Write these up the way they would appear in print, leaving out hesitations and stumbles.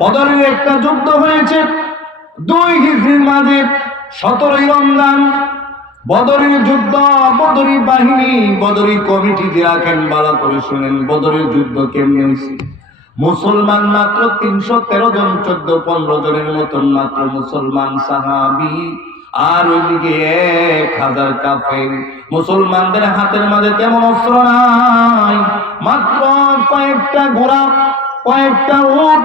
বদরের একটা যুদ্ধ হয়েছে 2 হিজরির মাঝে 17 রমজান। বদরের যুদ্ধ, বদরি বাহিনী, বদরি কমিটি যে রাখেন ভালো করে শুনেন। বদরের যুদ্ধ কেমনে হয়েছে? মুসলমান মাত্র 313 জন, 14-15 জনের মতন মাত্র মুসলমান সাহাবী, আর ওইদিকে 1000 কাফের। মুসলমানদের হাতের মাঝে তেমন অস্ত্র নাই, মাত্র কয়েকটা ঘোড়া, কয়েকটা উট,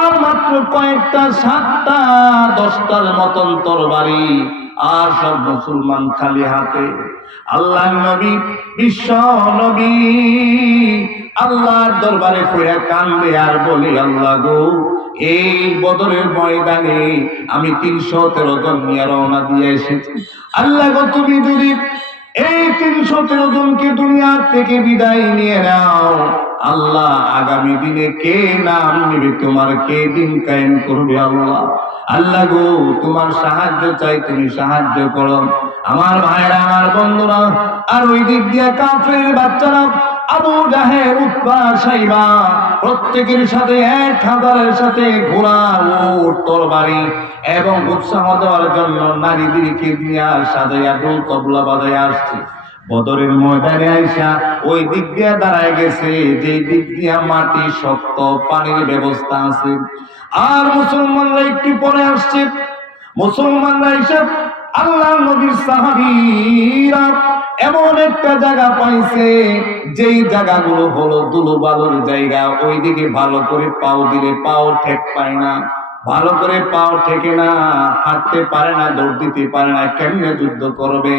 আর মাত্র কয়েকটা 7টা 10টার মতন তরবারি, আর সব মুসলমান খালি হাতে। আল্লাহ নবী, বিশ্ব নবী আল্লাহর দরবারে ফিরে কান্দে আর বলে, আল্লাহ গো, এই বদরের ময়দানে আমি 313 জন নিয়ে রওনা দিয়ে এসেছি। আল্লাহ গো, তুমি যদি এই 313 জনকে দুনিয়ার থেকে বিদায় নিয়ে নাও, আল্লাহ আগামী দিনে কে নাম নেবে তোমার, কে দিন কায়েম করবে? আল্লাহ, আল্লাহ গো, তোমার সাহায্য চাই, তুমি সাহায্য করো। আমার ভাইরা, আমার বন্ধুরা, আর ওই দিক দিয়ে কাফের বাচ্চারা, আবু জাহেল, উতবা, সাইবা, প্রত্যেকের সাথে 1000-এর সাথে ঘোড়া, উট, তরবারি এবং উৎসাহ দেওয়ার জন্য নারীদেরকে দিয়ে সাজাইয়া ঢোল তবলা বাজাইয়া আসছে। বদরের ময়দানে আইসা ওই দিক দিয়ে দাঁড়ায় গেছে যে দিক দিয়ে মাটি শক্ত, পানির ব্যবস্থা আছে। আর মুসলমানরা একটু পরে আসছে। মুসলমানরা এসে আল্লাহ নবীর সাহাবীরা এমন একটা জায়গা পাইছে, যেই জায়গাগুলো হলো ধুলো বালুর জায়গা। ওইদিকে ভালো করে পাও দিলে পাও ঠেক পায় না, ভালো করে পাও ঠেকে না, হাঁটতে পারে না, দৌড় দিতে পারে না, কেমনে যুদ্ধ করবে?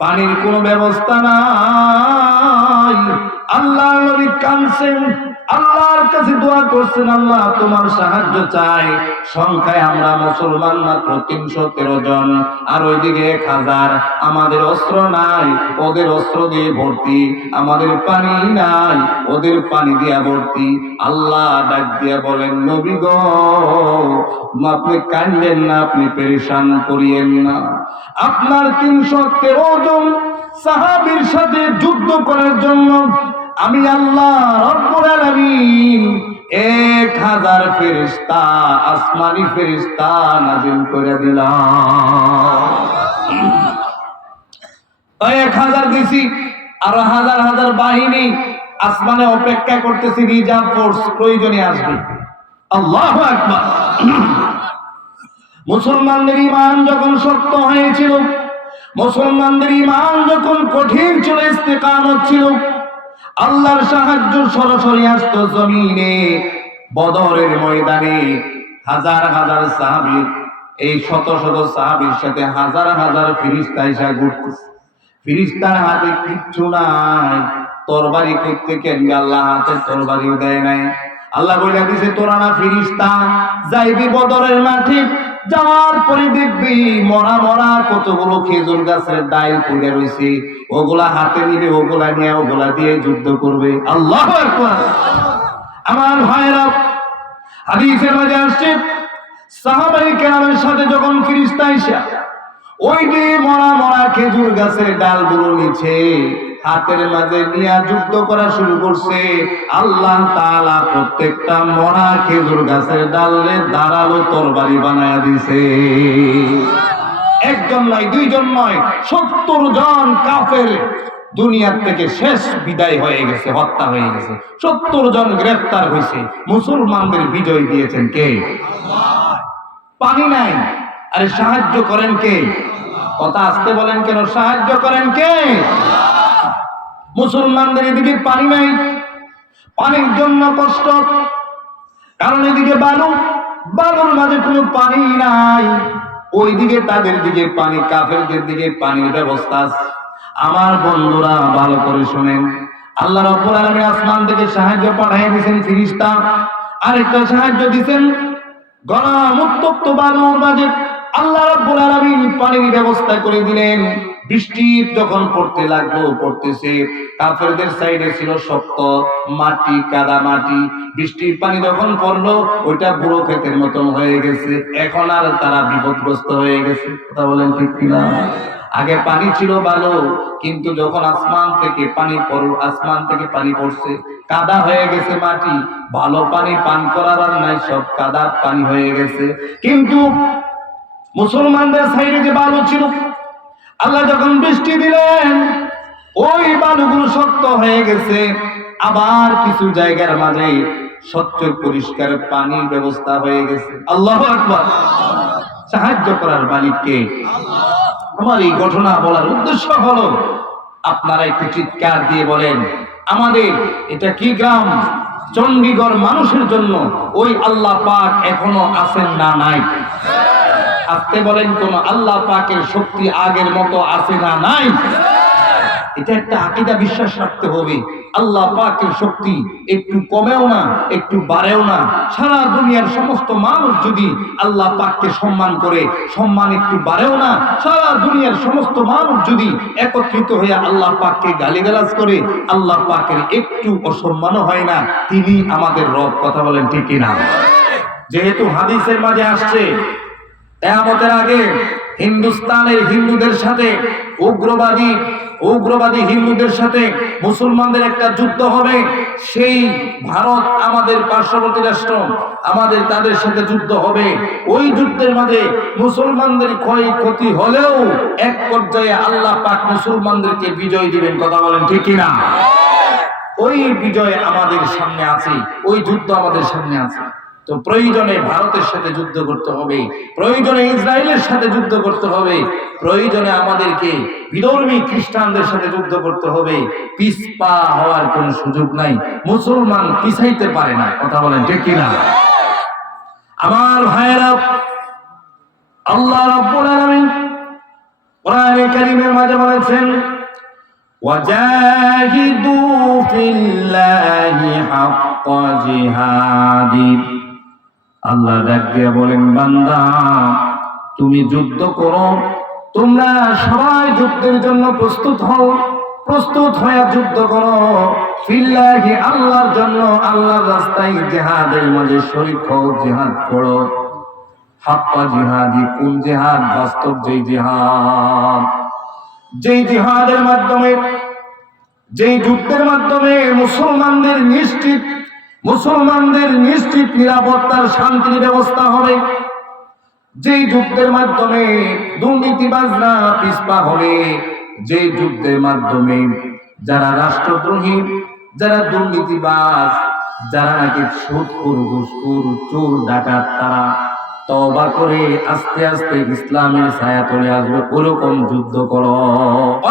পানির কোনো ব্যবস্থা নাই। আল্লাহ নবী কাঁদছেন, আল্লাহর কাছে দোয়া করছেন, আল্লাহ তোমার সাহায্য চাই। সংখ্যায় আমরা মুসলমান মাত্র 313 জন, আর ওইদিকে 1000। আমাদের অস্ত্র নাই, ওদের অস্ত্র দিয়ে ভর্তি। আমাদের পানি নাই, ওদের পানি দিয়া ভর্তি। আল্লাহ ডাক দিয়া বলেন, নবী গো, আপনি কাঁদেন না, আপনি পেরেশান করিয়েন না। আপনার 313 জন সাহাবীর সাথে যুদ্ধ করার জন্য আমি আল্লাহ রব্বুল আলামিন 1000 ফেরেশতা, আসমানি ফেরেশতা নাযিল করে দিলাম। 1000 দিছি, আর হাজার হাজার বাহিনী আসমানে অপেক্ষা করতেছি, রিজার্ভ ফোর্স প্রয়োজনে আসবে। আল্লাহু আকবার। মুসলমানদের ঈমান যখন শক্ত হয়েছিল, মুসলমানদের ঈমান যখন কঠিন ছিল, ইস্তেকামত ছিল, আল্লাহর সাহায্য সরাসরি আসতো জমিনে। বদরের ময়দানে হাজার হাজার সাহাবী, এই শত শত সাহাবীর সাথে হাজার হাজার ফেরেশতা এসে ঘুরতেছে। ফেরেশতার হাতে কিচ্ছু নাই, তরবারি করতে কেন? আল্লাহ হাতে তরবারিও দেয় নাই। আল্লাহ বলে দিছে, তোরা না ফেরেশতা, যাইবি বদরের মাঠে, যাওয়ার পরে দেখবি মরা মরা কতগুলো খেজুর গাছের ডাল পড়ে রয়েছে, ওগুলা হাতে নিবে, ওগুলা নিয়ে ওগুলা দিয়ে যুদ্ধ করবে। আল্লাহু আকবার। আমার ভাইরা, হাদিসের মাঝে আসছে, সাহাবায়ে কেরামের সাথে যখন ফেরেশতা আইসা ওই যে মরা মরা খেজুর গাছের ডালগুলো নিচে হাতের মাঝে নিয়ে যুদ্ধ করা শুরু করছে, আল্লাহ তাআলা প্রত্যেকটা মরা খেজুর গাছের ডালে দাঁড়ালো তরবারি বানায়া দিছে। একজন নয়, দুইজন নয়, 70 জন কাফের দুনিয়ার থেকে শেষ বিদায় হয়ে গেছে, হত্যা হয়ে গেছে। 70 জন গ্রেফতার হয়েছে। মুসলমানদের বিজয় দিয়েছেন কে? আল্লাহ। পানি নাই, আরে সাহায্য করেন কে? কথা আসতে বলেন কেন? সাহায্য করেন কে? মুসলমানদের এদিকে পানি নাই, পানির জন্য কষ্ট, কারণ এদিকে বালু, বালুর মাঝে কোনো পানি নাই। ওইদিকে তাদের দিকে পানি, কাফেরদের দিকে পানির ব্যবস্থা আছে। আমার বন্ধুরা ভালো করে শুনেন, আল্লাহ রাব্বুল আলামিন আসমান থেকে সাহায্য পাঠিয়ে দিয়েছেন ফেরেশতা, আরেকটা সাহায্য দিয়েছেন গরম উত্তপ্ত বালুর মাঝে আল্লাহ রাব্বুল আলামিন পানির ব্যবস্থা করে দিলেন। বৃষ্টি যখন পড়তে লাগলো, পড়তেছে, কাফেরদের সাইডে ছিল শক্ত মাটি, কাদা মাটি। বৃষ্টির পানি যখন পড়লো, ওইটা বুড়ো ক্ষেতের মতন হয়ে গেছে। এখন আর তারা বিপদগ্রস্ত হয়ে গেছে। কথা বলেন ঠিক কিনা? আগে পানি ছিল ভালো, কিন্তু যখন আসমান থেকে পানি পড়ছে, কাদা হয়ে গেছে মাটি, ভালো পানি পান করার আর নাই, সব কাদা পানি হয়ে গেছে। কিন্তু মুসলমানদের সাইডে যে বালু ছিল, আল্লাহ যখন বৃষ্টি দিলেন, ওই বালুগুলো শক্ত হয়ে গেছে। আবার কিছু জায়গার মাঝে স্বচ্ছ পরিষ্কার পানির ব্যবস্থা হয়ে গেছে। আল্লাহু আকবার। সাহায্য করার মালিককে। আমার এই ঘটনা বলার উদ্দেশ্য হলো, আপনারা একটু চিৎকার দিয়ে বলেন, আমাদের এটা কি গ্রাম? চণ্ডীগড় মানুষের জন্য ওই আল্লাহ পাক এখনো আছেন না নাই? আসতে বলেন, কোন আল্লাহ পাকের শক্তি আগের মতো আছে না নাই? এটা একটা আকীদা, বিশ্বাস রাখতে হবে। আল্লাহ পাকের শক্তি একটু কমেও না, একটু বাড়েও না। সারা দুনিয়ার সমস্ত মানুষ যদি আল্লাহ পাককে সম্মান করে, সম্মান একটু বাড়েও না। সারা দুনিয়ার সমস্ত মানুষ যদি একত্রিত হয়ে আল্লাহ পাককে গালিগালাজ করে, আল্লাহ পাকের একটু অসম্মানও হয় না। তিনি আমাদের রব। কথা বলেন ঠিক কিনা? যেহেতু হাদিসের মাঝে আসছে, কিয়ামতের আগে হিন্দুস্তানের হিন্দুদের সাথে উগ্রবাদী হিন্দুদের সাথে মুসলমানদের একটা যুদ্ধ হবে। সেই ভারত আমাদের পার্শ্ববর্তী রাষ্ট্র, আমাদের তাদের সাথে যুদ্ধ হবে। ওই যুদ্ধের মাঝে মুসলমানদের ক্ষয়ক্ষতি হলেও এক পর্যায়ে আল্লাহ পাক মুসলমানদেরকে বিজয় দিবেন। কথা বলেন ঠিক কিনা? ওই বিজয় আমাদের সামনে আছে, ওই যুদ্ধ আমাদের সামনে আছে। তো প্রয়োজনে ভারতের সাথে যুদ্ধ করতে হবে, প্রয়োজনে ইসরায়েলের সাথে যুদ্ধ করতে হবে, প্রয়োজনে আমাদেরকে বিধর্মী খ্রিস্টানদের সাথে যুদ্ধ করতে হবে। পিছপা হওয়ার কোনো সুযোগ নাই। মুসলমান পিছাইতে পারে না। কথা বলেন ঠিক কিনা? আমার ভাইয়েরা, আল্লাহ রাব্বুল আলামিন কোরআনে কারীমের মাঝে বলেছেন, وَجَاهِدُوا فِي اللَّهِ حَقَّ جِهَادِهِ। আল্লাহ ডাক দিয়ে বলেন, বান্দা তুমি যুদ্ধ করো, তোমরা সবাই যুদ্ধের জন্য প্রস্তুত হও, প্রস্তুত হয়ে যুদ্ধ করো। ফিল্লাহি, আল্লাহর জন্য, আল্লাহর রাস্তায় জিহাদের মাঝে শরীক হও, জিহাদ করো। হাক্কা জিহাদি, কোন জিহাদ? বাস্তব যেই জিহাদ, যেই জিহাদের মাধ্যমে, যেই যুদ্ধের মাধ্যমে মুসলমানদের নিশ্চিত নিরাপত্তার শান্তির ব্যবস্থা হবে, যেই যুদ্ধের মাধ্যমে দুর্নীতিবাজরা পিছপা হবে, যেই যুদ্ধের মাধ্যমে যারা রাষ্ট্রদ্রোহী, যারা দুর্নীতিবাজ, যারা নাকি সুদখোর, ঘুষখোর, চোর, ডাকাত, তারা তওবা করে আস্তে আস্তে ইসলামের ছায়া তলে আসবে, ওরকম যুদ্ধ করো।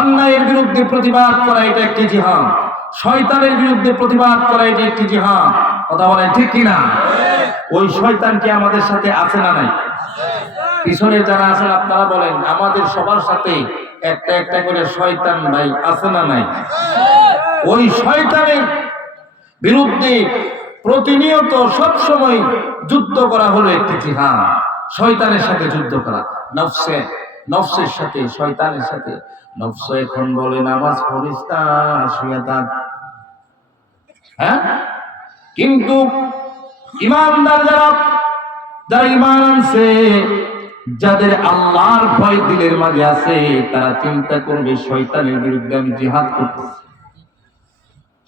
অন্যায়ের বিরুদ্ধে প্রতিবাদ করা এটা একটি জিহাদ, শয়তানের বিরুদ্ধে প্রতিবাদ করা এটা একটি জিহাদ। কথা বলেন ঠিক কিনা? ওই শয়তান কি আমাদের সাথে আছে না নাই? পিছনে যারা আছেন আপনারা বলেন, আমাদের সবার সাথে একটা একটা করে শয়তান ভাই আছে না নাই? ওই শয়তানের বিরুদ্ধে প্রতিনিয়ত সবসময় যুদ্ধ করা হলো একটি জিহাদ। শয়তানের সাথে যুদ্ধ করা, নফসের সাথে, শয়তানের সাথে। নফস এখন বলে নামাজ পড়িস না, শুয়ে থাক। হ্যাঁ, কিন্তু ইমানদার যারা ঈমান আনছে, যাদের আল্লাহর ভয় দিলের মাঝে আছে, তারা চিন্তা করবে শয়তানের বিরুদ্ধে আমি জিহাদ করতেছি।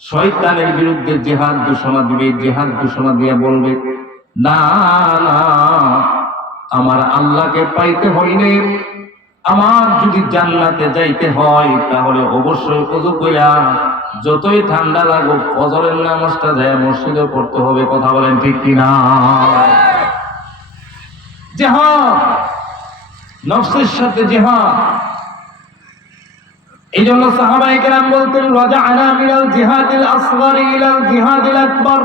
শয়তানের বিরুদ্ধে জিহাদ ঘোষণা দিবে, জিহাদ ঘোষণা দিয়ে বলবে, না না, আমার আল্লাহকে পাইতে হইলে, আমার যদি জান্নাতে যাইতে হয়, তাহলে অবশ্যই ওযু কইরা যতই ঠান্ডা লাগুক ফজরের নামাজটা যায় মসজিদে পড়তে হবে। কথা বলেন ঠিক কিনা? জিহাদ, নফসের সাথে জিহাদ। এই জন্য সাহাবায়ে কেরাম বলতেন, রাজা'না মিনাল জিহাদিল আসগর ইলাল জিহাদিল আকবার।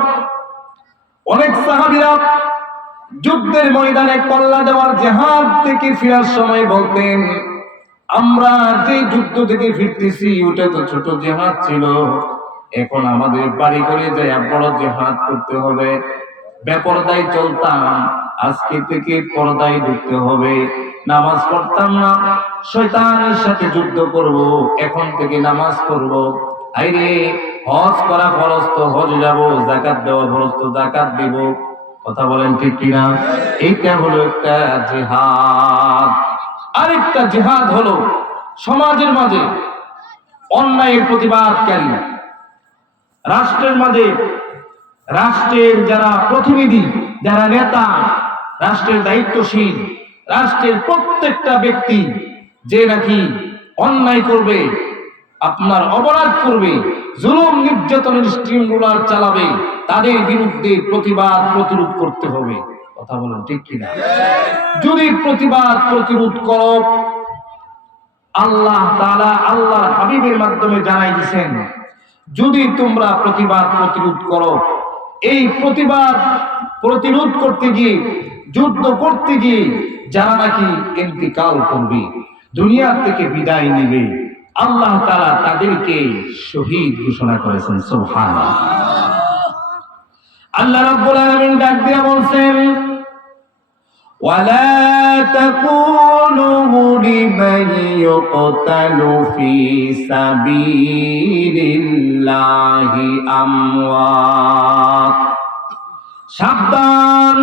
অনেক সাহাবীরা যুদ্ধের ময়দানে কল্লা দেওয়ার জিহাদ থেকে ফেরার সময় বলতেন, আমরা যে যুদ্ধ থেকে ফিরতেছি ওটা তো ছোট জিহাদ ছিল, এখন আমাদের বাড়ি করে যায় বড় জিহাদ করতে হবে। বেপরদায় চলতাম, আজকে থেকে পর্দায় ঢুকতে হবে। নামাজ পড়তাম না, শয়তানের সাথে যুদ্ধ করব, এখন থেকে নামাজ পড়ব। আইরে, হজ করা ফরজ তো হজ যাব, যাকাত দেওয়া ফরজ তো যাকাত দেব। কথা বলেন ঠিক কিনা? এইটা হলো একটা জিহাদ। আরেকটা জিহাদ হলো সমাজের মাঝে অন্যায়ের প্রতিবাদকারী, রাষ্ট্রের মাঝে রাষ্ট্রের যারা প্রতিনিধি, যারা নেতা, রাষ্ট্রের দায়িত্বশীল, রাষ্ট্রের প্রত্যেকটা ব্যক্তি যে নাকি অন্যায় করবে, আপনার অপরাধ করবে, জুলুম নির্যাতনের স্ট্রিমগুলার চালাবে, তাদের বিরুদ্ধে প্রতিবাদ প্রতিরোধ করতে হবে। কথা বলেন ঠিক কিনা? যদি প্রতিবাদ প্রতিরোধ করো, আল্লাহ তাআলা আল্লাহর হাবিবের মাধ্যমে জানাই দিয়েছেন, যদি তোমরা প্রতিবাদ প্রতিরোধ করো, এই প্রতিবাদ প্রতিরোধ করতে গিয়ে, যুদ্ধ করতে গিয়ে যারা নাকি ইন্তিকাল করবে, দুনিয়া থেকে বিদায় নেবে, আল্লাহ তাআলা তাদেরকে শহীদ ঘোষণা করেছেন। সুবহানাল্লাহ। আল্লাহ রাব্বুল আলামিন ডাক দিয়ে বলছেন, ওয়ালা তাকুনু লিমান ইউকতালু ফি সাবিলিল্লাহি আমওয়াত। সাবধান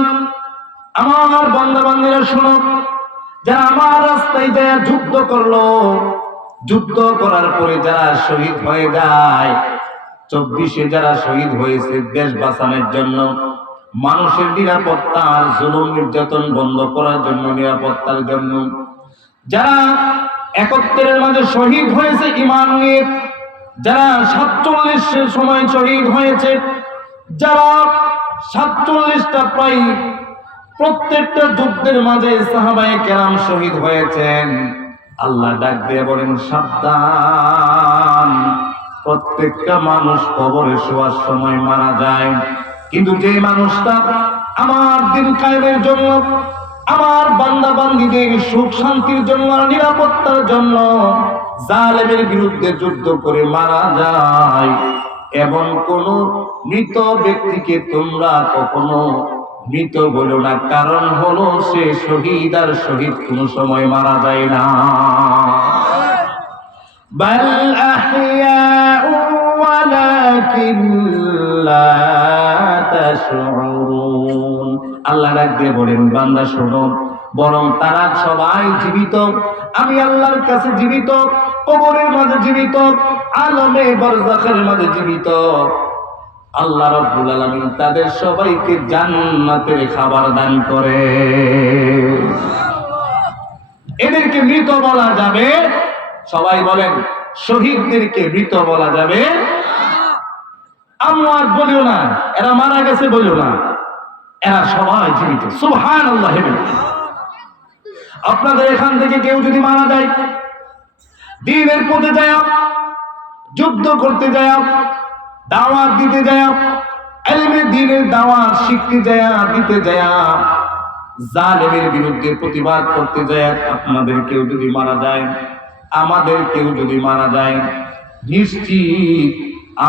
আমার বান্দা-বান্দীরা, শোনো, যারা আমার রাস্তায় যায় যুদ্ধ করলো, যুদ্ধ করার পরে যারা শহীদ হয়ে যায়, 24-এ যারা শহীদ হয়েছে দেশ বাঁচানোর জন্য, মানুষের নিরাপত্তা, জুলুম নির্যাতন বন্ধ করার জন্য, নিরাপত্তার জন্য, যারা 71-এর মাঝে শহীদ হয়েছে ঈমান নিয়ে, যারা 47-এর সময় শহীদ হয়েছে, যারা 47টা প্রায় প্রত্যেকটা যুদ্ধের মাঝে সাহাবায়ে কেরাম শহীদ হয়েছেন, আল্লাহ ডাক দিয়ে বলেন, সাবধান, প্রত্যেকটা মানুষ কবরে শোয়ার সময় মারা যায়, কিন্তু যে মানুষটা আমার দিন কায়েমের জন্য, আমার বান্দা বান্দীদের সুখ শান্তির জন্য, নিরাপত্তার জন্য জালেমের বিরুদ্ধে যুদ্ধ করে মারা যায়, এবং কোন মৃত ব্যক্তিকে তোমরা কখনো মৃত বলো না, কারণ হলো সে শহীদ, আর শহীদ কোন সময় মারা যায় না। বাল আহইয়াউ ওয়ালাকিন লা তাশউরুন। আল্লাহ ডাক দিয়ে বলেন, বান্দা শোনো, বরং তারা সবাই জীবিত, আমি আল্লাহর কাছে জীবিত, কবরের মাঝে জীবিত, আলমে বারজাখের মাঝে জীবিত। আল্লাহ রাব্বুল আলামিন তাদের সবাইকে জান্নাতের খাবার দান করে। এদেরকে মৃত বলা যাবে? সবাই বলেন, শহীদদেরকে মৃত বলা যাবে? আমওয়াত বলিও না, এরা মারা গেছে বলিও না, এরা সবাই জীবিত। সুবহানাল্লাহ। আপনাদের এখান থেকে কেউ যদি মারা যায়, দ্বীনের পথে যায়, যুদ্ধ করতে যায়, দাওয়াত দিতে যায়, ইলমে দ্বীনের দাওয়াত শিখতে যায়, দিতে যায়, জালেমের বিরুদ্ধে প্রতিবাদ করতে যায়, আপনাদের কেউ যদি মারা যায়, আমাদের কেউ যদি মারা যায়, নিশ্চিত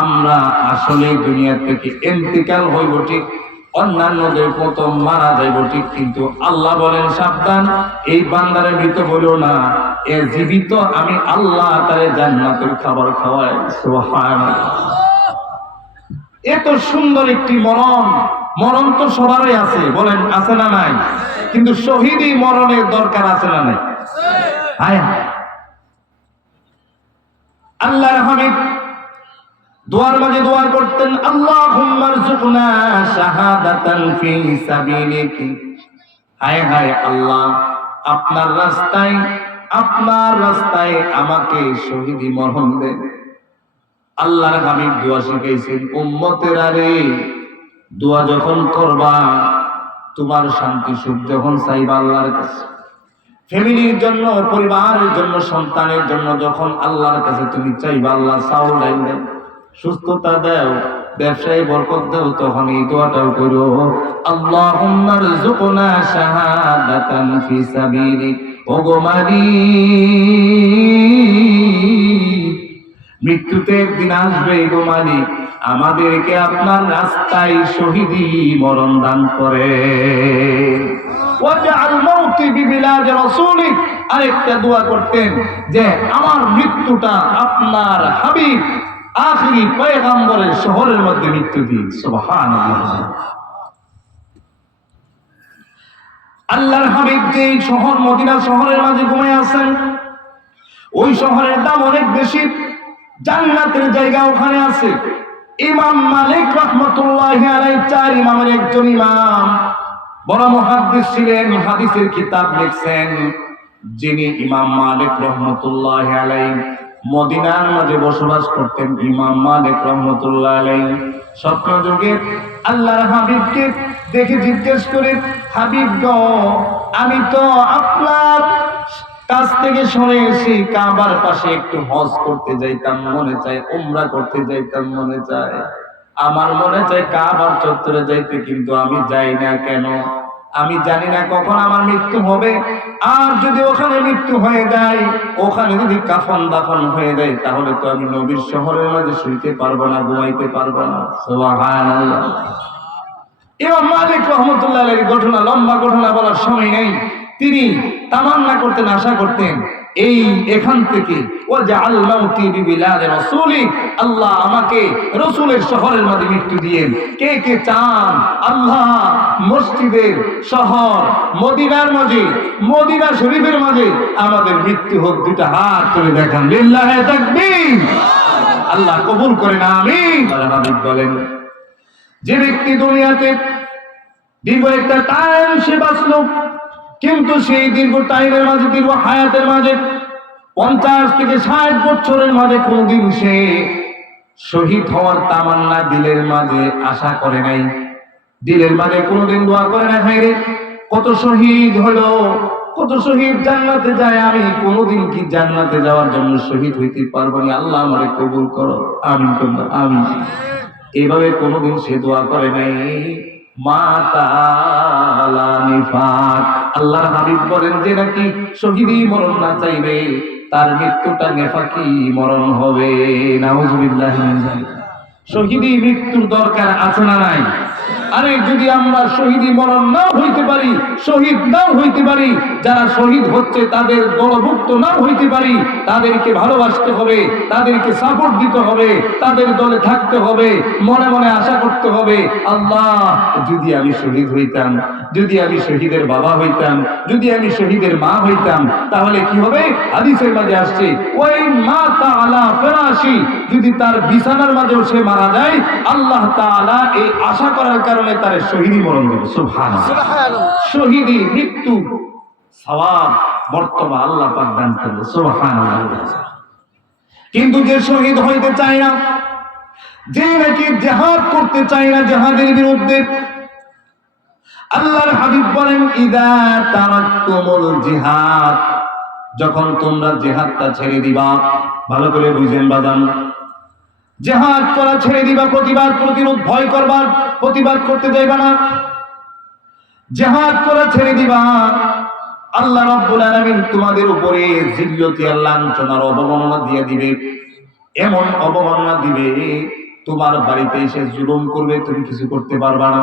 আমরা আসলে দুনিয়া থেকে ইন্তিকাল হইব ঠিক, অন্যান্যদের মতো মারা যাইব ঠিক, কিন্তু আল্লাহ বলেন, সাবধান, এই বান্দারে মৃত বলিও না, এ জীবিত, আমি আল্লাহ তারে জান্নাতের খাবার খাওয়াই। সুবহানাল্লাহ। এত সুন্দর একটি মরণ, মরণ তো সবারই আছে, বলেন আছে না নাই? কিন্তু শহীদি মরণের দরকার আছে না নাই? আল্লাহর হাবিব দোয়ার মাঝে দোয়া করতেন, আল্লাহুম্মা রযুকনা শাহাদাতান ফি সাবিলিকি। হায় হায় আল্লাহ, আপনার রাস্তায় আমাকে শহীদি মরণ দেন। আল্লাহর হাবিব দোয়া শিখাইছেন, উম্মতেরা রে, দোয়া যখন করবা, তোমার শান্তি সুখ যখন চাইবা আল্লাহর কাছে, ফ্যামিলির জন্য, পরিবারের জন্য, সন্তানের জন্য যখন আল্লাহর কাছে তুমি চাইবা, আল্লাহ চাউল দেন, সুস্থতা দাও, ব্যবসায় বরকত দাও, তখন এই দোয়াটাও করো, আল্লাহুম্মা রযুকনা শাহাদাতান ফি সাবিলিক। ওগো মালিক, মৃত্যুতে একদিন আসবে গো মালিক, আমাদেরকে আপনার রাস্তায় শহীদি মরণ দান করে। ওয়াজআল মাউতি বিবিলাদ রাসূলিক। আরেকটা দোয়া করতেন যে আমার মৃত্যুটা আপনার হাবিব আখিরি পয়গম্বরের শহরের মধ্যে মৃত্যু দিন। সুবহানাল্লাহ। আল্লাহর হাবিব যে শহর মদিনা শহরের মাঝে ঘুমিয়ে আছেন, ওই শহরের দাম অনেক বেশি, জান্নাতের জায়গা ওখানে আছে। ইমাম মালিক রাহমাতুল্লাহি আলাইহি 4 ইমামের একজন ইমাম, বড় মুহাদ্দিস ছিলেন, হাদিসের কিতাব লিখছেন। যিনি ইমাম মালিক রাহমাতুল্লাহি আলাইহি মদিনার মাঝে বসবাস করতেন। ইমাম মালিক রাহমাতুল্লাহি আলাইহি স্বপ্ন যুগে আল্লাহর হাবিবকে দেখে জিজ্ঞেস করে, হাবিব গো, আমি তো আপনার কাছ থেকে শুনেছি কাবার পাশে একটু হজ করতে যাইতাম মনে চায়, উমরা করতে যাইতাম মনে চায়, আমার মনে চায় কাবার চত্বরে যাইতে, কিন্তু আমি যাই না কেন? আমি জানি না কখন আমার মৃত্যু হবে, আর যদি ওখানে মৃত্যু হয়ে যায়, ওখানে যদি কাফন দাফন হয়ে যায়, তাহলে তো আমি নবীর শহরের মাঝে শুইতে পারবো না, ঘুমাইতে পারবো না। সুবহানাল্লাহ। ইমাম মালিক রাহমাতুল্লাহি আলাইহির ঘটনা, লম্বা ঘটনা বলার সময় নেই। তিনি তামান্না করতেন, আশা করতেন এই এখান থেকে ওয়াজআল মাউতি বিবিলাদ রাসূলি, আল্লাহ আমাকে রাসূলের শহরের মধ্যে মৃত্যু দিয়েন। কে কে চান আল্লাহ মসজিদের শহর মদিনার মাঝে, মদিনা শরীফের মাঝে আমাদের মৃত্যু হোক? দুটো হাত তুলে দেখান, লিল্লাহি তাকবীর। আল্লাহ কবুল করেন, আমিন। হাবিব বলেন, যে ব্যক্তি দুনিয়াতে দীর্ঘ একটা টাইম সে বাঁচল, কিন্তু সেই দীর্ঘ টাইমের মাঝে, দীর্ঘ হায়াতের মাঝে 50 থেকে 60 বছরের মাঝে কোনদিন সে শহীদ হওয়ার তামান্না দিলের মাঝে আশা করে নাই, দিলের মাঝে কোনদিন দোয়া করে না, হায় রে কত শহীদ হলো, কত শহীদ জান্নাতে যায়, আমি কোনদিন কি জান্নাতে যাওয়ার জন্য শহীদ হইতে পারবো না, আল্লাহ আমারে কবুল করো, আমিন করো, আমিন। এভাবে কোনদিন সে দোয়া করে নাই। আল্লাহর হাবিব বলেন, যে নাকি শহীদি মরণ না চাইবে তার মৃত্যুটা নেফাকি মরণ হবে। নাউজুবিল্লাহ। শহীদি মৃত্যুর দরকার আছে না নাই? আরে যদি আমরা শহীদি মরণ নাও হইতে পারি, শহীদ নাও হইতে পারি, যারা শহীদ হচ্ছে তাদের দলভুক্ত নাও হইতে পারি, তাদেরকে ভালোবাসতে হবে, তাদেরকে সাপোর্ট দিতে হবে, তাদের দলে থাকতে হবে, মনে মনে আশা করতে হবে, আল্লাহ যদি আমি শহীদ হইতাম, যদি আমি শহীদের বাবা হইতাম, যদি আমি শহীদের মা হইতাম, তাহলে কি হবে? হাদিসের মাঝে আসছে, ওই মা তাআলা ফিরাশি, যদি তার বিছানার মাঝেও সে মারা যায়, আল্লাহ তাআলা এই আশা করার কারণে তার শহীদি মরণ দেবে। সুবহানাল্লাহ। শহীদি মৃত্যু সওয়াব বর্তমান আল্লাহ পাক দান করবে। সুবহানাল্লাহ। কিন্তু যে শহীদ হইতে চায় না, যে নাকি জিহাদ করতে চায় না, জিহাদের বিরুদ্ধে, আল্লাহর হাবিব বলেন, ইদা তারাকতুমুল জিহাদ, যখন তোমরা জিহাদটা ছেড়ে দিবা, ভালো করে বুঝেন বাজান, জিহাদ করা ছেড়ে দিবা, প্রতিবাদ প্রতিরোধ ভয় করবার প্রতিবাদ করতে যাইবা না, জিহাদ করা ছেড়ে দিবা, আল্লাহ রাব্বুল আলামিন তোমাদের উপরে জিল্লতি আর লাঞ্ছনার অবমাননা দিয়ে দিবে। এমন অবমাননা দিবে, তোমার বাড়িতে এসে জুলুম করবে, তুমি কিছু করতে পারবা না।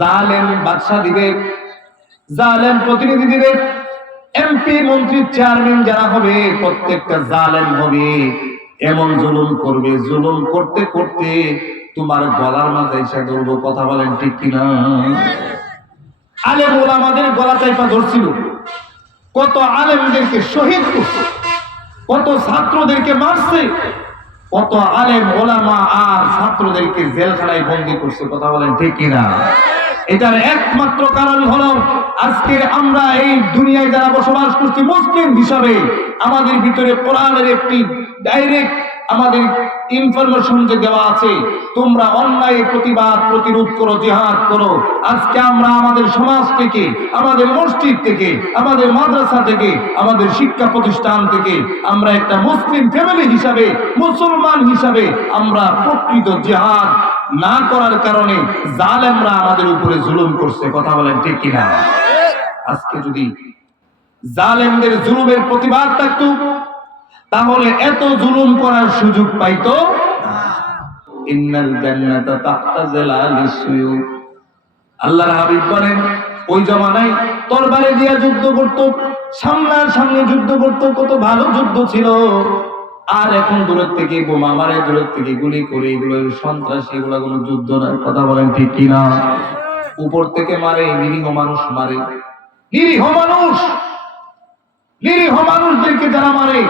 জালেম বাদশা দিবে, জালেম প্রতিনিধি দিবে, এমপি মন্ত্রী চেয়ারম্যান যারা হবে প্রত্যেকটা জালেম হবে, এমন জুলুম করবে, জুলুম করতে করতে তোমার গলার মাঝে এসে ধরবো। কথা বলেন ঠিক কিনা? আলেম ওলামাদের গলা চাইপা ধরছিল, কত আলেমদেরকে শহীদ করছে, কত ছাত্রদেরকে মারছে, কত আলেম ওলামা আর ছাত্রদেরকে জেলখানায় বন্দী করছে। কথা বলেন ঠিক কিনা? এটার একমাত্র কারণ হলো আজকে আমরা এই দুনিয়ায় যারা বসবাস করছি মুসলিম হিসাবে, আমাদের ভিতরে কোরআনের একটি ডাইরেক্ট আমাদের ইনফরমেশন যে দেওয়া আছে, তোমরা অন্যায় প্রতিবাদ প্রতিরোধ করো, জিহাদ করো। আজকে আমরা আমাদের সমাজ থেকে, আমাদের মসজিদ থেকে, আমাদের মাদ্রাসা থেকে, আমাদের শিক্ষা প্রতিষ্ঠান থেকে আমরা একটা মুসলিম ফ্যামিলি হিসাবে, মুসলমান হিসাবে আমরা প্রকৃত জিহাদ না করার কারণে জালেমরা আমাদের উপরে জুলুম করছে। কথা বলেন ঠিক কিনা? আজকে যদি জালেমদের জুলুমের প্রতিবাদ থাকতো, তাহলে এত জুলুম করার সুযোগ পাইতো না। ইন্নাল জান্নাতা তাহতা জিলালিস সুয়ুফ। আল্লাহর হাবিব বলেন, ওই জমানায় তরবারি দিয়ে যুদ্ধ করত, সামনে যুদ্ধ করত, কত ভালো যুদ্ধ ছিল। আর এখন দূরের থেকে বোমা মারে, দূরের থেকে গুলি করে, এগুলো সন্ত্রাসী, এগুলো কোনো যুদ্ধ নয়। কথা বলেন ঠিক কিনা? উপর থেকে মারে, নিরীহ মানুষ মারে, নিরীহ মানুষ। নিরীহ মানুষদেরকে যারা মারে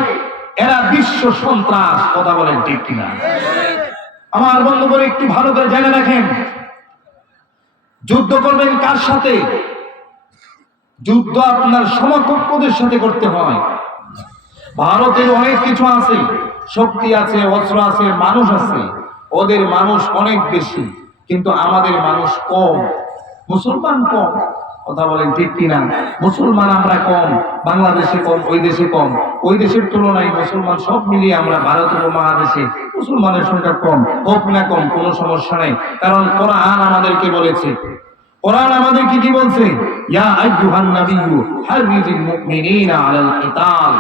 এরা বিশ্ব সন্ত্রাস। কথা বলেন ঠিক কিনা? আমার বন্ধুগণ একটু ভালো করে জেনে রাখেন, যুদ্ধ করবেন কার সাথে? যুদ্ধ আপনার সমকক্ষদের সাথে করতে হয়। ভারতের অনেক কিছু আছে, শক্তি আছে, অস্ত্র আছে, মানুষ আছে। ওদের মানুষ অনেক বেশি, কিন্তু আমাদের মানুষ কম, মুসলমান কম। কথা বলেন ঠিক কিনা? মুসলমান আমরা কম, বাংলাদেশে কম, ওই দেশে কম। ওই দেশের তুলনায় মুসলমান সব মিলিয়ে আমরা ভারত উপমহাদেশে মুসলমানের সংখ্যা কম। হোক না কম, কোনো সমস্যা নাই, কারণ কোরআন আমাদেরকে বলেছে। কোরআন আমাদেরকে কি বলছে? ইয়া আইয়ুহান নাবিয়্যু হাররিজিল মুমিনিনা আলাল কিতাল।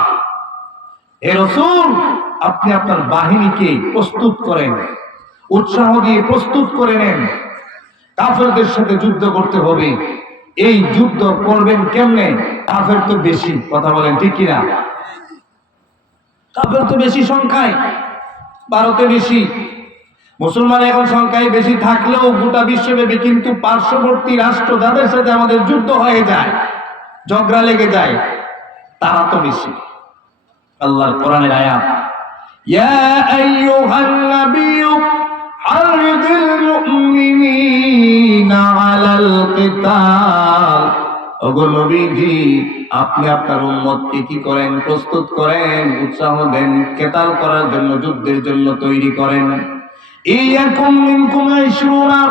হে রাসূল, আপনি আপনার বাহিনীকে প্রস্তুত করেন, উৎসাহ দিয়ে প্রস্তুত করে নেন। কাফেরদের সাথে যুদ্ধ করতে হবে। এই যুদ্ধ করবেন কেমনে? কাফের তো বেশি। কথা বলেন ঠিক কিনা? কাফের তো বেশি সংখ্যায়, ভারতে বেশি। মুসলমান এখন সংখ্যায় বেশি থাকলেও গোটা বিশ্বব্যাপী, কিন্তু পার্শ্ববর্তী রাষ্ট্র যাদের সাথে আমাদের যুদ্ধ হয়ে যায়, ঝগড়া লেগে যায়, তারা তো বেশি। আল্লাহর কোরআনের আয়াত, ইয়া আইয়ুহান নাবিয়্যু হাররিজিল মুমিনিনা আলাল কিতাল। ওগো নবীজি, আপনি আপনার উম্মতকে কি করেন? প্রস্তুত করেন, উৎসাহ দেন, কেতাল করার জন্য, যুদ্ধের জন্য তৈরি করেন। ইয়াকুম মিনকুম 20,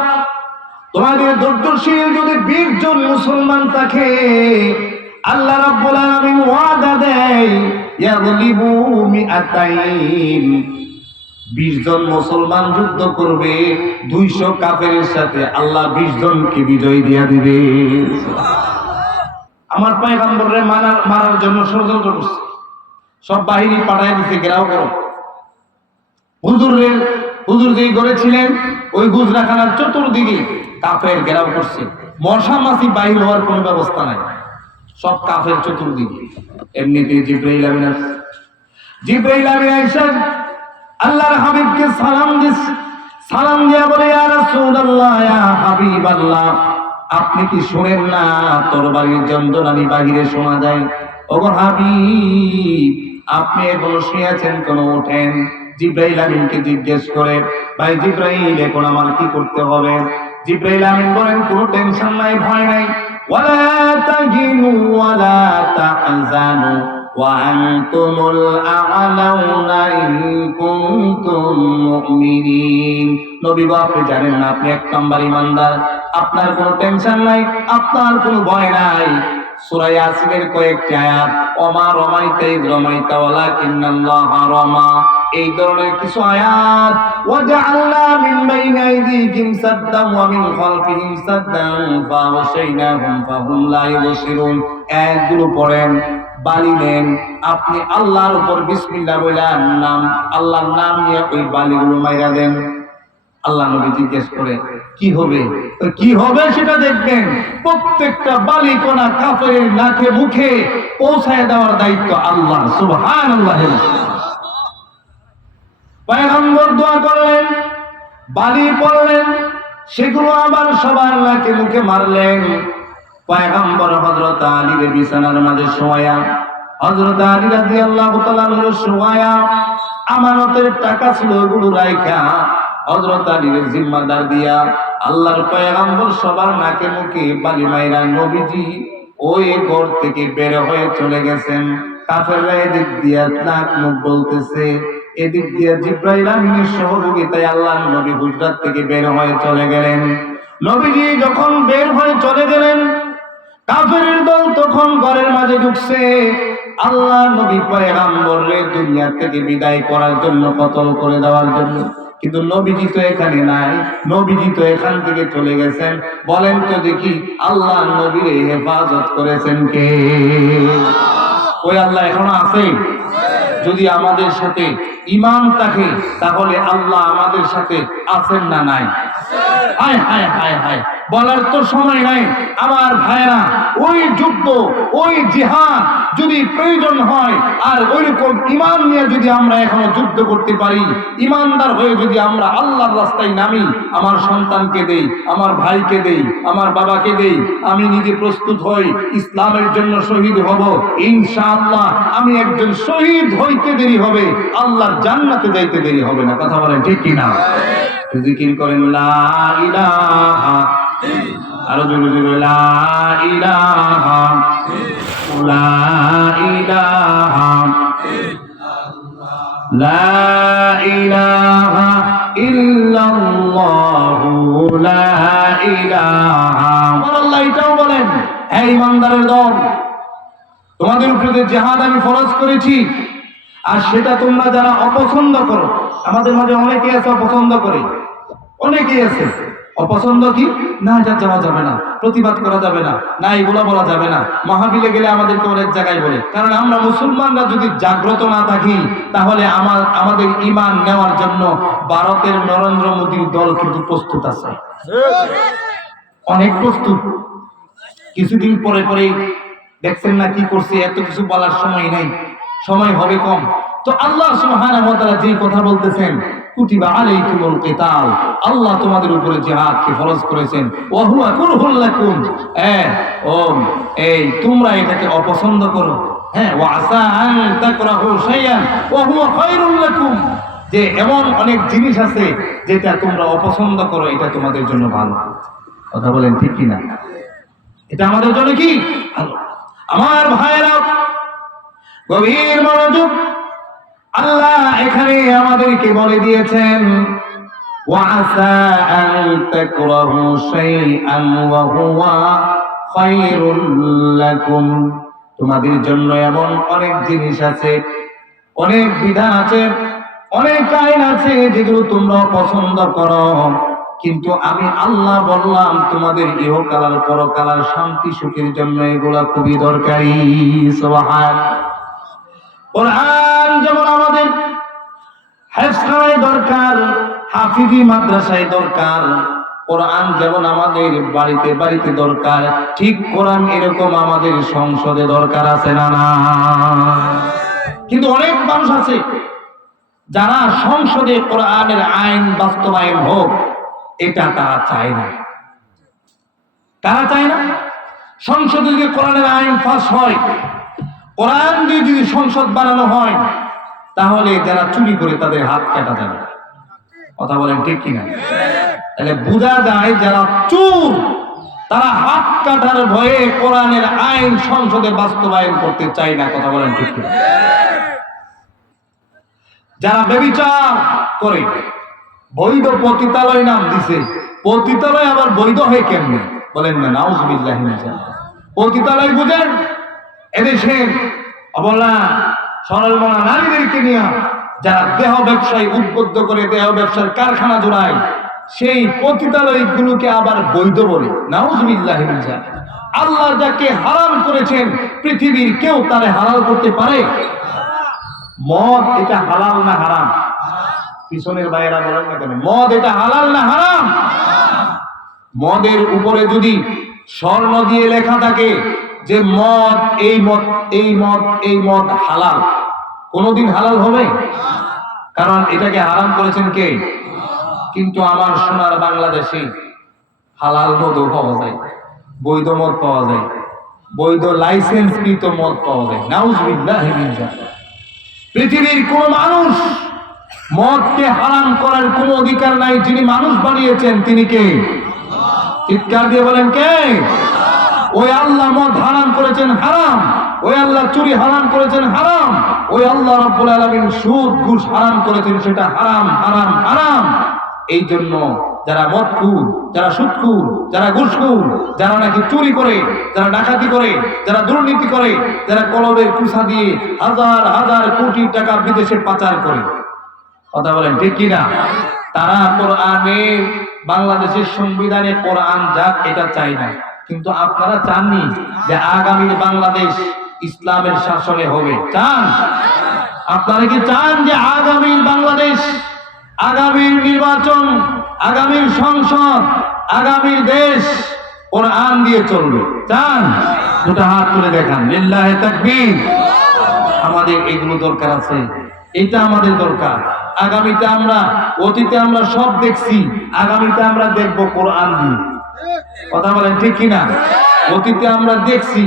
তোমাদের ধৈর্যশীল যদি 20 জন মুসলমান থাকে, আল্লাহ রাব্বুল আলামিন ওয়াদা দেয় ইয়াগলিবু মিআতাইন। 20 জন মুসলমান যুদ্ধ করবে 200 কাফেরের সাথে, আল্লাহ 20 জনকে বিজয় দিয়া দিবে। আমার পয়গম্বররে মারার জন্য ষড়যন্ত্র করছে, সব বাহিনী পাঠায় দিতে, ঘেরাও করো। হুজুর যেই করেছিলেন, ওই গুজরাখানার চতুর্দিকে কাফের ঘেরাও করছে। মশা মাছি বাহির হওয়ার কোনো ব্যবস্থা নাই, সব কাফের চতুর্দিকে। এমনিতে জিবরাইল আমিন আইসা আল্লাহর হাবিবকে সালাম দিয়া বলে, ইয়া রাসূলুল্লাহ, ইয়া হাবিবাল্লাহ, আপনি কি শুনেন না তরবারির যন্ত্রণানি বাহিরে শোনা যায়? ওগো হাবিব, আপনি এখনো শুয়েছেন, কেন ওঠেন? জিবরাইল আমিনকে জিজ্ঞেস করে, ভাই জিবরাইল, এখন আমার কি করতে হবে? জিবরাইল আমিন বলেন, কোনো টেনশন নাই, ভয় নাই। ওয়ালা তাহিনু ওয়ালা তাহজানু ওয়া আনতুমুল আ'লাউনা ইন কুনতুম মুমিনিন। নবী গো, আপনি জানেন না আপনি 1 নম্বর ঈমানদার, আপনার কোনো টেনশন নাই, আপনার কোনো ভয় নাই। সূরা ইয়াসিনের কয়েকটি আয়াত, ওমা রমাইতা ইয রমাইতা ওয়ালাকিন্নাল্লাহা রামা, এই ধরনের কিছু আয়াত, ওয়াজআলনা মিন বাইনি আইদিহিম সাদ্দান ওয়া মিন খালফিহিম সাদ্দান ফাগশাইনাহুম ফাহুম লা ইউবসিরুন। এগুলো পড়েন, বালি নেন, আপনি আল্লাহর উপর বিসমিল্লাহ বলেন, নাম আল্লাহর নাম নিয়ে ওই বালিগুলো মাইরা দেন। আল্লাহ নবী জিজ্ঞেস করে, কি হবে? কি হবে সেটা দেখবেন। প্রত্যেকটা বালি কোনা কাফেরের নাকে মুখে পৌঁছায় দেওয়ার দায়িত্ব আল্লাহ। সুবহানাল্লাহ। পয়গম্বর দোয়া করলেন, বালি পড়লেন, সেগুলো আবার সবার নাকে মুখে মারলেন। পয়গম্বর হযরত আলীর বিছানার মাঝে শোয়া, হযরত আলী রাদিয়াল্লাহু তাআলা শোয়া, আমানতের টাকা ছিল, ওগুলো রাইখা হযরত আলীর জিম্মাদার দিয়া আল্লাহর পয়গম্বর সবার নাকে মুখে বালি মাইরা নবীজি ওই ঘর থেকে বের হয়ে চলে গেছেন। কাফেররা এদিক দিয়া নাক মুখ বলতেছে, এদিক দিয়া জিবরাইল আমিনের সহযোগিতায় আল্লাহর নবী হুজরাত থেকে বের হয়ে চলে গেলেন। নবীজি যখন বের হয়ে চলে গেলেন, কাফেরের দল তখন ঘরের মাঝে ঢুকছে। আল্লাহ নবী পয়গম্বররে দুনিয়া থেকে বিদায় করার জন্য, কতল করে দেওয়ার জন্য। কিন্তু নবীজি তো এখানে নাই, নবীজি তো এখান থেকে চলে গেছেন। বলেন তো দেখি, আল্লাহ নবীরে হেফাজত করেছেন কে? ওই আল্লাহ এখনো আছে। যদি আমাদের সাথে ঈমান থাকে, তাহলে আল্লাহ আমাদের সাথে আছেন না নাই? হায় হায় হায় হায়, বলার তো সময় নাই। আমার ভাইরা, ওই যুদ্ধ, ওই জিহাদ যদি প্রয়োজন হয়, আর ওইরকম ঈমান নিয়ে যদি আমরা এখনো যুদ্ধ করতে পারি, ঈমানদার হয়ে যদি আমরা আল্লাহর রাস্তায় নামি, আমার সন্তানকে দেই, আমার ভাইকে দেই, আমার বাবাকে দেই, আমি নিজে প্রস্তুত হই, ইসলামের জন্য শহীদ হব, ইনশাআল্লাহ আমি একজন শহীদ হইতে দেরি হবে, আল্লাহর জান্নাতে যাইতে দেরি হবে না। কথা বলেন ঠিক কিনা? জিকির করেন লা ইলাহা, আরো জোরে জোরে লা ইলাহা, লা ইলাহা, লা ইলাহা ইল্লাল্লাহু, লা ইলাহা। আল্লাহ এটাও বলেন, হে ঈমানদারের দল, তোমাদের উপরে যে জিহাদ আমি ফরজ করেছি, আর সেটা তোমরা যারা অপছন্দ করো, আমাদের মাঝে অনেকেই আছে অপছন্দ করে, অনেকেই আছে অপছন্দ কি না, যা যাওয়া যাবে না, প্রতিবাদ করা যাবে না, না এগুলো বলা যাবে না, মাহফিলে গেলে আমাদেরকে অনেক জায়গায় বলে। কারণ আমরা মুসলমানরা যদি জাগ্রত না থাকি, তাহলে আমাদের ঈমান নেওয়ার জন্য ভারতের নরেন্দ্র মোদীর দল কিন্তু প্রস্তুত আছে, অনেক প্রস্তুত। কিছুদিন পরে পরে দেখছেন না কি করছে, এত কিছু বলার সময় নেই, সময় হবে কম। তো আল্লাহ সুবহানাহু ওয়া তাআলা যে কথা বলতেছেন, কুতিবা আলাইকুমুল কিতাল, আল্লাহ তোমাদের উপরে জিহাদকে ফরজ করেছেন, ওয়া হুয়া কুরহুল লাকুম, এই তোমরা এটাকে অপছন্দ করো, ওয়া আসা আন তাকরাহু শাইআন ওয়া হুয়া খায়রুল লাকুম, যে এমন অনেক জিনিস আছে যেটা তোমরা অপছন্দ করো, এটা তোমাদের জন্য ভালো। কথা বলেন ঠিক কিনা? এটা আমাদের জন্য কি ভালো। আমার ভাইরা, গভীর মনোযোগ, আল্লাহ এখানে আমাদেরকে বলে দিয়েছেন, ওয়াসা আন তাকরাহু শাইআন ওয়া হুয়া খায়রুল লাকুম, তোমাদের জন্য এমন অনেক জিনিস আছে, অনেক বিধান আছে, অনেক আইন আছে যেগুলো তোমরা পছন্দ করো, কিন্তু আমি আল্লাহ বললাম তোমাদের ইহকাল আর পরকাল শান্তি সুখের জন্য এগুলা খুবই দরকারি। সুবহানাল্লাহ। কোরআন যেমন আমাদের হেফজখানায় দরকার, হাফিজি মাদ্রাসায় দরকার, কোরআন যেমন আমাদের বাড়িতে বাড়িতে দরকার, ঠিক কোরআন এরকম আমাদের সংসদে দরকার আছে না? না। কিন্তু অনেক মানুষ আছে যারা সংসদে কোরআনের আইন বাস্তবায়ন হোক, এটা তারা চায় না। তারা চায় না সংসদে যদি কোরআনের আইন পাস হয়, কোরআন দিয়ে যদি সংসদ বানানো হয়, তাহলে যারা চুরি করে তাদের হাত কাটা যাবে। কথা বলেন ঠিক কিনা? তাহলে বোঝা যায় যারা চোর, তারা হাত কাটার ভয়ে কোরআনের আইন সংসদে বাস্তবায়ন করতে চায় না। কথা বলেন ঠিক কিনা? যারা ব্যভিচার করে, বৈধ পতিতালয় নাম দিছে, পতিতালয় আবার বৈধ হয় কেমনে? বলেন না, নাউজুবিল্লাহি মিন যালিক। পতিতালয় বুঝেন? এদেশের অবলা সরল মনা নারীদেরকে নিয়ে যারা দেহ ব্যবসায় উদ্বুদ্ধ করে, দেহ ব্যবসার কারখানা জোড়ায়, সেই পতিতালয়গুলোকে আবার বৈধ বলে। নাউজুবিল্লাহি মিন যালিক। আল্লাহ যাকে হারাম করেছেন, পৃথিবীর কেউ তারে হালাল করতে পারে? মদ এটা হালাল না হারাম? পিছনের ভাইয়েরা বলেন না কেন, মদ এটা হালাল না হারাম? মদের উপরে যদি স্বর্ণ দিয়ে লেখা থাকে যে মদ, এই মদ, এই মদ, এই মদ হালাল, কোনদিন হালাল হবে? কারণ এটাকে হারাম করেছেন কে? কিন্তু আমার সোনার বাংলাদেশে হালাল মদও পাওয়া যায়, বৈধ মদ পাওয়া যায়, বৈধ লাইসেন্সকৃত মদ পাওয়া যায়। নাউজুবিল্লাহি মিন যালিক। পৃথিবীর কোন মানুষ মদকে হারাম করার কোন অধিকার নাই। যিনি মানুষ বানিয়েছেন তিনি কে? চিৎকার দিয়ে বলেন কে? ওই আল্লাহ মদ হারাম করেছেন হারাম, ওই আল্লাহ চুরি হারাম করেছেন হারাম, ওই আল্লাহ রাব্বুল আলামিন সুদ ঘুষ হারাম করেছেন, সেটা হারাম হারাম হারাম। এই জন্য যারা মদখুর, যারা সুদখুর, যারা ঘুষখুর, যারা নাকি চুরি করে, যারা ডাকাতি করে, যারা দুর্নীতি করে, যারা কলবের কুসা দিয়ে হাজার হাজার কোটি টাকা বিদেশে পাচার করে, কথা বলেন ঠিক কিনা? তারা কোরআনে, বাংলাদেশের সংবিধানে কোরআন যাক এটা চাই না। কিন্তু আপনারা চাননি যে আগামী বাংলাদেশ ইসলামের শাসনে হবে? চান? আপনারা কি চান যে আগামী বাংলাদেশ, আগামীর নির্বাচন, আগামীর সংসদ, আগামীর দেশ কোরআন দিয়ে চলবে। চান? দুটো হাত তুলে দেখান, লিল্লাহি তাকবীর। আমাদের এগুলো দরকার আছে, এটা আমাদের দরকার। আগামীতে আমরা, অতীতে আমরা সব দেখছি, আগামীতে আমরা দেখবো কোরআন দিয়ে। কথা বলেন ঠিক কিনা? অতীতে আমরা দেখছি,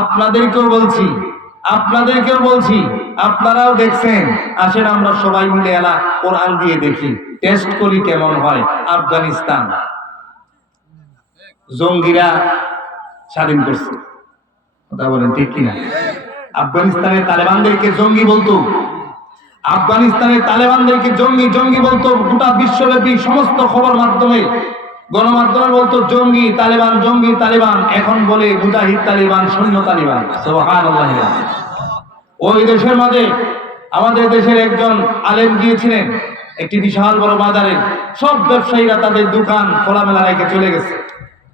আপনাদেরকেও বলছি, আপনারাও দেখছেন। আসেন আমরা সবাই মিলে এলা কোরআন দিয়ে দেখি, টেস্ট করি কেমন হয়। আফগানিস্তান জঙ্গিরা স্বাধীন করছে, কথা বলেন ঠিক কিনা? আফগানিস্তানের তালেবানদেরকে জঙ্গি বলতো, জঙ্গি বলতো। গোটা বিশ্বব্যাপী সমস্ত খবর মাধ্যমে, গণমাধ্যমে বলতো জঙ্গি তালেবান। এখন বলে মুজাহিদ তালেবান, সৈন্য তালেবান। সুবহানাল্লাহ। ওই দেশের মাঝে আমাদের দেশের একজন আলেম গিয়েছিলেন একটি বিশাল বড় বাজারে। সব ব্যবসায়ীরা তাদের দোকান খোলামেলা রেখে চলে গেছে।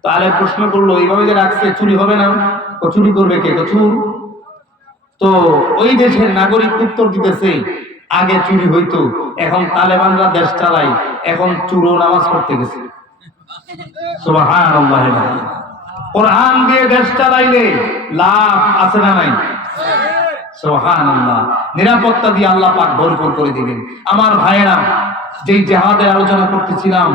তো আলেম প্রশ্ন করলো, এইভাবে যে রাখছে চুরি হবে না? চুরি করবে কে? চুর। তো ওই দেশের নাগরিক উত্তর দিতেছে, আগে চুরি হইতো, এখন তালেবানরা দেশ চালায়, এখন চুরও নামাজ পড়তে গেছে। সুবহানাল্লাহ। কোরআন দিয়ে দেশ চালাইলে লাভ আছে না নাই? সুবহানাল্লাহ। নিরাপত্তা দিয়ে আল্লাহ পাক ভরপুর করে দিবেন। আমার ভাইয়েরা, যেই জিহাদের আলোচনা করতেছিলাম,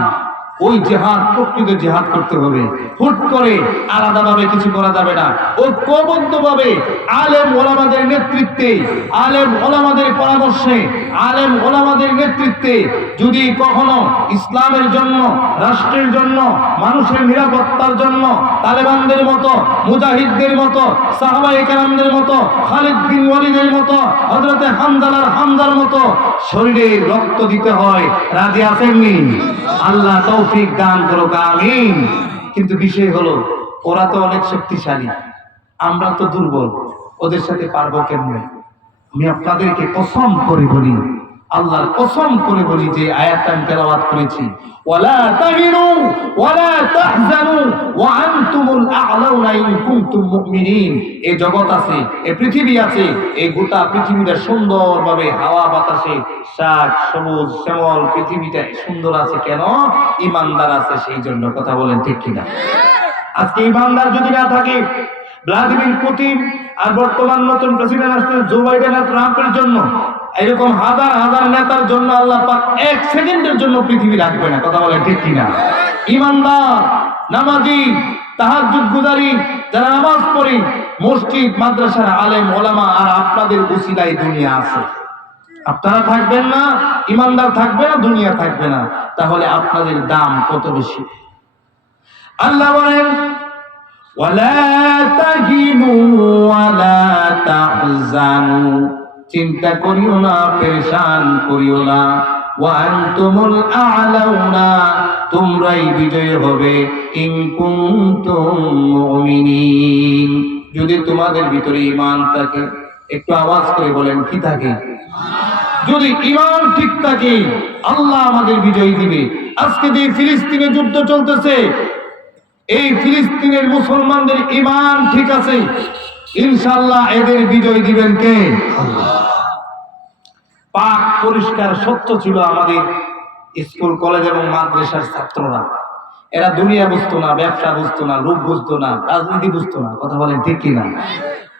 ওই জিহাদ প্রকৃত জিহাদ করতে হবে। হুট করে আলাদাভাবে কিছু করা যাবে না। ঐক্যবদ্ধভাবে আলেম ওলামাদের নেতৃত্বে, আলেম ওলামাদের পরামর্শে, আলেম ওলামাদের নেতৃত্বে যদি কখনো ইসলামের জন্য, রাষ্ট্রের জন্য, মানুষের নিরাপত্তার জন্য তালেবানদের মতো, মুজাহিদদের মতো, সাহাবায়ে কেরামদের মতো, খালিদ বিন ওয়ালিদের মতো, হযরতে হামজার মতো শরীরে রক্ত দিতে হয়, রাজি আছেননি? আল্লাহ তৌফিক দান করুক, আমিন। কিন্তু বিষয় হলো, ওরা তো অনেক শক্তিশালী, আমরা তো দুর্বল, ওদের সাথে পারবো কেমনে? আমি আপনাদেরকে কসম করে বলি, আল্লাহর কসম করে বলি, যে আয়াতটা আমি তেলাওয়াত করেছি, ওয়ালা তাহিনু ওয়ালা তাহজানু ওয়া আনতুমুল আ'লাউনা ইন কুনতুম মুমিনিন। এই জগৎ আছে, এই পৃথিবী আছে, এই গোটা পৃথিবীটা সুন্দরভাবে হাওয়া বাতাসে শাক সবুজ শ্যামল পৃথিবীটা সুন্দর আছে কেন? ঈমানদার আছে সেই জন্য। কথা বলেন ঠিক কিনা? আজকে ঈমানদার যদি না থাকে, ভ্লাদিমির পুতিন আর বর্তমান নতুন প্রেসিডেন্ট আসছে জো বাইডেন আর ট্রাম্পের জন্য, এরকম হাজার হাজার নেতার জন্য আল্লাহ পাক এক সেকেন্ডের জন্য পৃথিবী রাখবে না। কথা বলে ঠিক কিনা? ঈমানদার, নামাজি, তাহাজ্জুদ গুজারি, যারা নামাজ পড়ি, মসজিদ মাদ্রাসার আলেম ওলামা, আর আপনাদের উসিলায় দুনিয়া আছে। আপনারা থাকবেন না, ঈমানদার থাকবে না, দুনিয়া থাকবে না, তাহলে আপনাদের দাম কত বেশি। আল্লাহ বলেন, ওয়ালা তাহিনু ওয়ালা তাহজানু, চিন্তা করিও না, পেরেশান করিও না, ওয়া আনতুমুল আ'লাউনা, তোমরাই বিজয়ী হবে, ইন কুনতুম মুমিনিন, যদি তোমাদের ভিতরে ঈমান থাকে। একটু আওয়াজ করে বলেন, কি থাকে? যদি ঈমান ঠিক থাকে, আল্লাহ আমাদের বিজয় দিবে। আজকে যে ফিলিস্তিনে যুদ্ধ চলতেছে, এই ফিলিস্তিনের মুসলমানদের ঈমান ঠিক আছে, ইনশাআল্লাহ এদের বিজয় দিবেন কে? আল্লাহ। পাক পরিষ্কার সত্য ছিল আমাদের স্কুল কলেজ এবং মাদ্রাসার ছাত্ররা। এরা দুনিয়া বুঝতো না, ব্যবসা বুঝতো না, লোক বুঝতো না, রাজনীতি বুঝতো না। কথা বলেন ঠিক কিনা?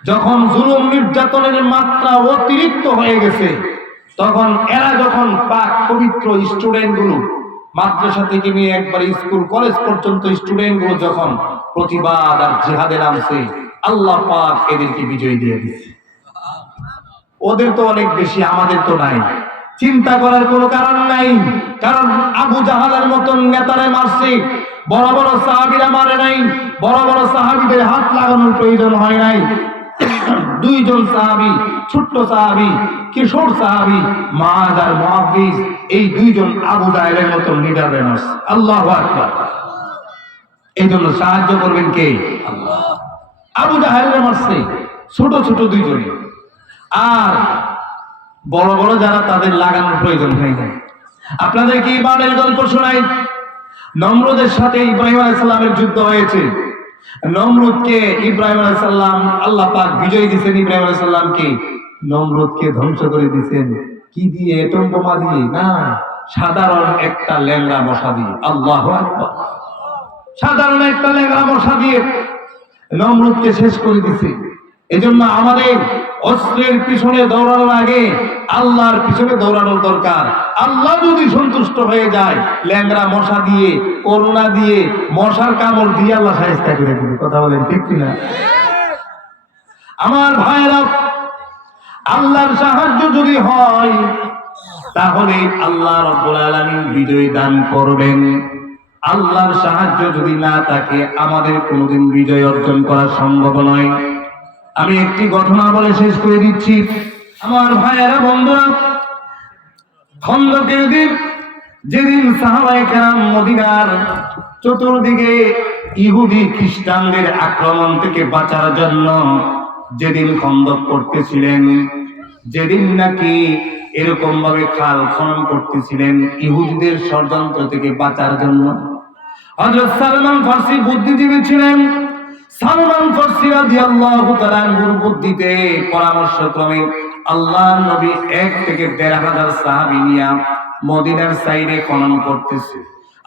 যখন জুলুম নির্যাতনের মাত্রা অতিরিক্ত হয়ে গেছে, তখন এরা যখন পাক পবিত্র স্টুডেন্ট গুলো মাদ্রাসা থেকে নিয়ে একবার স্কুল কলেজ পর্যন্ত স্টুডেন্ট গুলো যখন প্রতিবাদ আর জিহাদে নামছে, আল্লাহ পাক এদেরকে বিজয় দিয়ে দিয়েছে। ওদের তো অনেক বেশি, আমাদের তো নাই। চিন্তা করার কোনো কারণ নাই, কারণ আবু জাহালের মতন নেতারে মারছে, বড় বড় সাহাবীরা মারে নাই, বড় বড় সাহাবীদের হাত লাগানোর প্রয়োজন হয় নাই। দুইজন সাহাবী, ছোট্ট সাহাবী, কিশোর সাহাবী, মুআয আর মুআবিজ, এই দুইজন আবু জাহেলের মতন লিডারে মারছে। আল্লাহু আকবার। এই জন্য সাহায্য করবেন কে? আল্লাহ। আবু জাহেলরে মারছে ছোট ছোট দুইজনে, আর বড় বড় যারা, তাদের লাগানোর প্রয়োজন হয় না। আপনাদের কি ঈমানের গল্প শোনাই? নমরুদের সাথে ইব্রাহিম আলাইহিস সালামের যুদ্ধ হয়েছে। নমরুদকে ইব্রাহিম আলাইহিস সালাম, আল্লাহ পাক বিজয় দিয়েছেন ইব্রাহিম আলাইহিস সালামকে। নমরুদকে ধ্বংস করে দিয়েছেন কি দিয়ে? এটম বোমা দিয়ে না, সাধারণ একটা ল্যাংড়া মশা দিয়ে। আল্লাহু আকবার। সাধারণ একটা লেঙ্গা মশা দিয়ে নমরুদকে শেষ করে দিছে। এজন্য আমাদের অস্ত্রের পিছনে দৌড়ানোর আগে আল্লাহর পিছনে দৌড়ানোর দরকার। আল্লাহ যদি সন্তুষ্ট হয়ে যায়, ল্যাংড়া মশা দিয়ে, করোনা দিয়ে, মশার কামড় দিয়ে আল্লাহ সাহায্য করে দিবে। কথা বলেন ঠিক কিনা? আমার ভাইরা, আল্লাহর সাহায্য যদি হয় তাহলে আল্লাহ রাব্বুল আলামিন বিজয় দান করবেন। আল্লাহর সাহায্য যদি না থাকে আমাদের কোনোদিন বিজয় অর্জন করা সম্ভব নয়। আমি একটি ঘটনা বলে শেষ করে দিচ্ছি। আমার ভাইয়েরা, বন্ধুরা, খন্দকের দিন, যেদিন সাহাবায়ে কেরাম মদিনার চতুর্দিকে ইহুদি খ্রিস্টানদের আক্রমণ থেকে বাঁচার জন্য যেদিন খন্দক করতেছিলেন, যেদিন নাকি এরকম ভাবে খাল খনন করতেছিলেন ইহুদিদের ষড়যন্ত্র থেকে বাঁচার জন্য, হযরত সালমান ফারসি বুদ্ধিজীবী ছিলেন। সালমান ফারসি রাদিয়াল্লাহু তাআলা আনহুর বুদ্ধিতে পরামর্শক্রমে আল্লাহর নবী 1 থেকে 1,500 সাহাবী নিয়ে মদিনার সাইডে খনন করতেছে।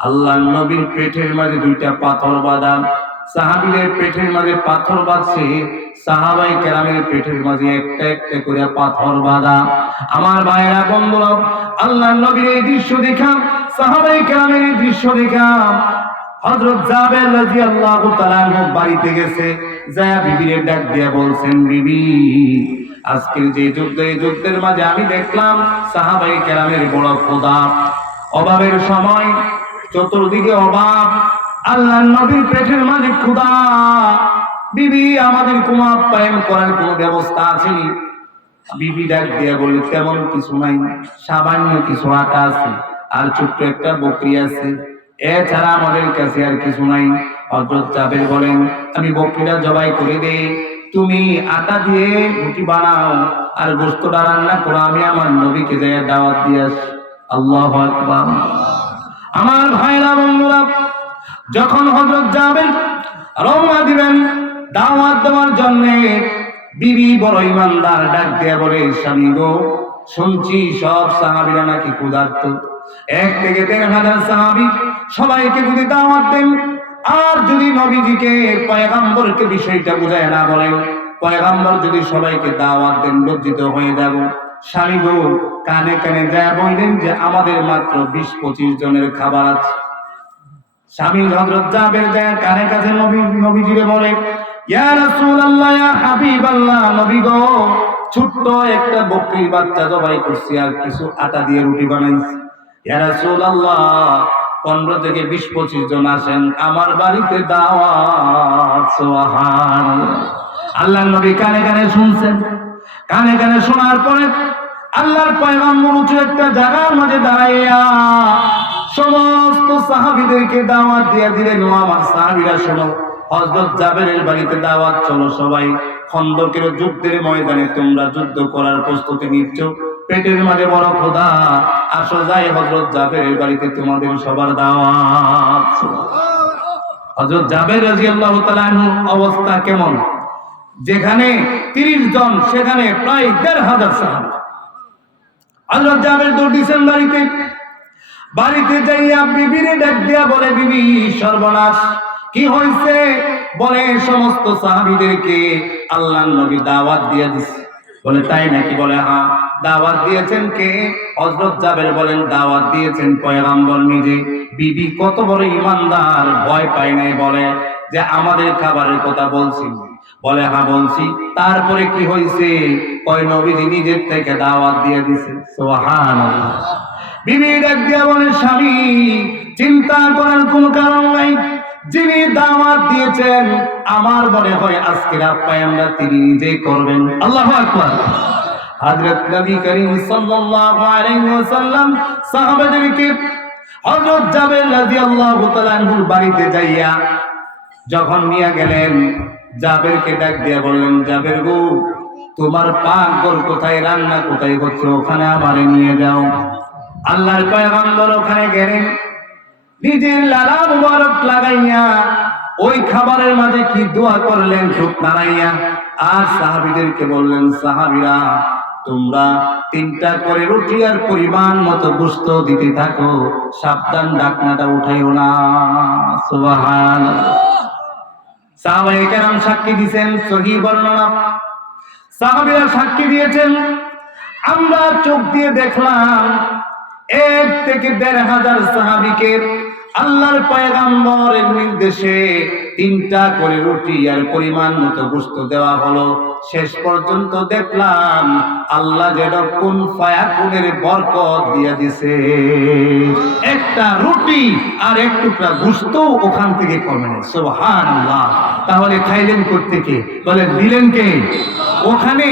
আল্লাহর নবীর পেটের মাঝে 2টা পাথর বাঁধা, সাহাবীদের পেটের মাঝে পাথর বাঁধছে, সাহাবায়ে কেরামের পেটের মাঝে একটা একটা করে পাথর বাঁধা। আমার ভাইরা, বন্ধুরা, আল্লাহর নবীর এই দৃশ্য দেখা, সাহাবায়ে কেরামের এই দৃশ্য দেখা হযরত জাবের রাদিয়াল্লাহু তাআলা বাড়িতে গেছে, যায় বিবির ডাক দিয়া বলছেন, বিবি, আজকের যে যুদ্ধ, এই যুদ্ধের মাঝে আমি দেখলাম সাহাবায়ে কেরামের বড় ক্ষুধা, অভাবের সময় চতুর্দিকে অভাব, আল্লাহর নবীর পেটের মাঝে ক্ষুধা। বিবি, আমাদের কোনো আপ্যায়ন করার কোনো ব্যবস্থা আসেনি। বিবি ডাক দিয়া বলে, তেমন কিছু নাই, সামান্য কিছু আটা আছে আর ছোট্ট একটা বকরি আছে, এছাড়া আমাদের কাছে আর কিছু নাই। হযরত জাবের বলেন, আমি বকরিটা জবাই করে দেই, তুমি আটা দিয়ে রুটি বানাও আর গোশতটা রান্না করো, আমি আমার নবীকে যাইয়া দাওয়াত দিয়ে আসি। আল্লাহু আকবার। আমার ভাইরা, বন্ধুরা, যখন হযরত জাবের রওনা দিবেন দাওয়াত দেওয়ার জন্য, বিবি বড় ইমানদার ডাক দিয়া বলে, স্বামী গো, শুনছি সব সাহাবীরা নাকি ক্ষুধার্ত, 1 থেকে 1,500 সাহাবী, সবাইকে যদি দাওয়াত দেন আর যদি নবীজিকে পয়গম্বরকে বিষয়টা বুঝায় না বলেন, পয়গম্বর যদি সবাইকে দাওয়াত দেন লজ্জিত হয়ে যাব। স্বামী গো, কানে কানে যা বললেন যে আমাদের মাত্র 20-25 জনের খাবার আছে। স্বামী হযরত জাবের যায় কানে কাছে নবীজিরে বলে, ইয়া রাসূলুল্লাহ, ইয়া হাবিবাল্লাহ, নবী গো, ছোট্ট একটা বকরির বাচ্চা জবাই করছি আর কিছু আটা দিয়ে রুটি বানাইছি। ইয়া রাসূলুল্লাহ, 15 থেকে 20-25 জন আসেন আমার বাড়িতে দাওয়াত। সুবহানাল্লাহ। আল্লাহর নবী কানে কানে শুনছেন। কানে কানে শোনার পরে আল্লাহর পয়গম্বর উঁচু একটা জায়গার মাঝে দাঁড়াইয়া সমস্ত সাহাবীদেরকে দাওয়াত দিয়ে দিলেন, আমার সাহাবীরা শোনো, হযরত জাবেরের বাড়িতে দাওয়াত, চলো সবাই খন্দকের যুদ্ধের ময়দানে তোমরা যুদ্ধ করার প্রস্তুতি নিচ্ছ, পেটের মাঝে বড় ক্ষুধা, আসো যাই হযরত জাবেরের বাড়িতে তোমাদের সবার দাওয়াত। হযরত জাবের রাদিয়াল্লাহু তাআলা আনহু অবস্থা কেমন? যেখানে 30 জন সেখানে প্রায় 1,500 সাহাবী। হযরত জাবের দৌড় দিয়েছেন বাড়িতে যাইয়া বিবিরে ডাক দিয়া বলে, বিবি, সর্বনাশ, কি হয়েছে? বলে, সমস্ত সাহাবীদেরকে আল্লাহর নবী দাওয়াত দিয়ে দিয়েছে। বলে, তাই নাকি? বলে, হ্যাঁ। দাওয়াত দিয়েছেন কে? হযরত জাবের বলেন, দাওয়াত দিয়েছেন পয়গম্বর নিজে। বিবি কত বড় ইমানদার, ভয় পায় নাই, বলে যে আমাদের খাবারের কথা বলছি। বলে, হ্যাঁ বলছি। তারপরে কি হয়েছে? কয়, নবীজি নিজের থেকে দাওয়াত দিয়ে দিয়েছে। সুবহানাল্লাহ। বিবি ডাক দিয়া বলে, স্বামী, চিন্তা করার কোনো কারণ নাই, যিনি দাওয়াত দিয়েছেন আমার মনে হয় আজকের আপ্যায়নটা তিনি নিজেই করবেন। আল্লাহু আকবার। হযরত নবী করিম সাল্লাল্লাহু আলাইহি ওয়াসাল্লাম সাহাবাদেরকে হযরত জাবের রাদিয়াল্লাহু তাআলা আনহুর বাড়িতে যাইয়া যখন নিয়ে গেলেন, জাবেরকে ডাক দিয়া বললেন, জাবের গো, তোমার পাকঘর কোথায়, রান্না কোথায় হচ্ছে, ওখানে আমারে নিয়ে যাও। আল্লাহর পয়গম্বর ওখানে গেলেন, নিজের লালা মুবারক লাগাইয়া ওই খাবারের মাঝে কি দোয়া করলেন, চোখ নাড়াইয়া, আর সাহাবীদেরকে বললেন, সাহাবীরা তোমরা 3টা করে রুটি আর পরিমাণ মতো গোশত দিতে থাকো, সাবধান ঢাকনাটা উঠাইও না। সুবহানাল্লাহ। সাহাবায়ে কেরাম সাক্ষী দিয়েছেন, সহিহ বর্ণনা, সাহাবীরা সাক্ষী দিয়েছেন, আমরা চোখ দিয়ে দেখলাম 1 থেকে 1,500 সাহাবীকে আল্লাহর পয়গম্বরের নির্দেশে 3টা করে রুটি আর পরিমাণ মতো গোশত দেওয়া হলো। শেষ পর্যন্ত দেখলাম আল্লাহ যেন কোন ফায়াকুনের বরকত দিয়ে দিছে, একটা রুটি আর এক টুকরা গোশত ওখান থেকে কমে নেই। সুবহানাল্লাহ। তাহলে খাইলেন কোত্থেকে? বলে দিলেন কে? ওখানে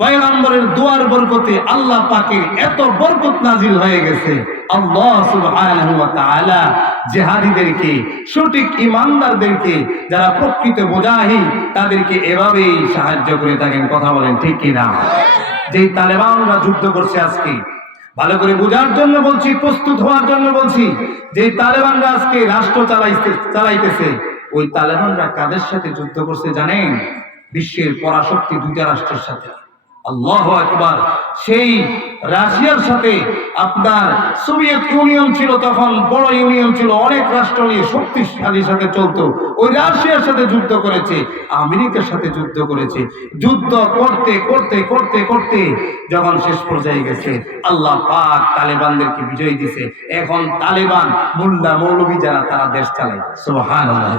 পয়গম্বরের দুয়ার বরকতে আল্লাহ পাকের এত বরকত নাজিল হয়ে গেছে। আল্লাহ সুবহানাহু ওয়া তাআলা জিহাদীদেরকে, সঠিক ঈমানদারদেরকে, যারা প্রকৃত মুজাহিদ, তাদেরকে এভাবেই সাহায্য করে থাকেন। কথা বলেন ঠিক কি না? যেই তালেবানরা যুদ্ধ করছে আজকে, ভালো করে বোঝার জন্য বলছি, প্রস্তুত হওয়ার জন্য বলছি, যেই তালেবানরা আজকে রাষ্ট্র চালাইতেছে, ওই তালেবানরা কাদের সাথে যুদ্ধ করছে জানেন? বিশ্বের পরাশক্তি 2টা রাষ্ট্রের সাথে। আল্লাহু আকবার। সেই রাশিয়ার সাথে আপনার সোভিয়েত ইউনিয়ন ছিল, তখন বড় ইউনিয়ন ছিল, অনেক রাষ্ট্র নিয়ে শক্তিশালী সাথে চলতো। ওই রাশিয়ার সাথে যুদ্ধ করেছে, আমেরিকার সাথে যুদ্ধ করেছে। যুদ্ধ করতে করতে করতে করতে যখন শেষ পর্যায়ে গেছে, আল্লাহ পাক তালেবানদেরকে বিজয় দিয়েছে। এখন তালেবান মোল্লা মৌলভী যারা, তারা দেশ চালায়। সুবহানাল্লাহ।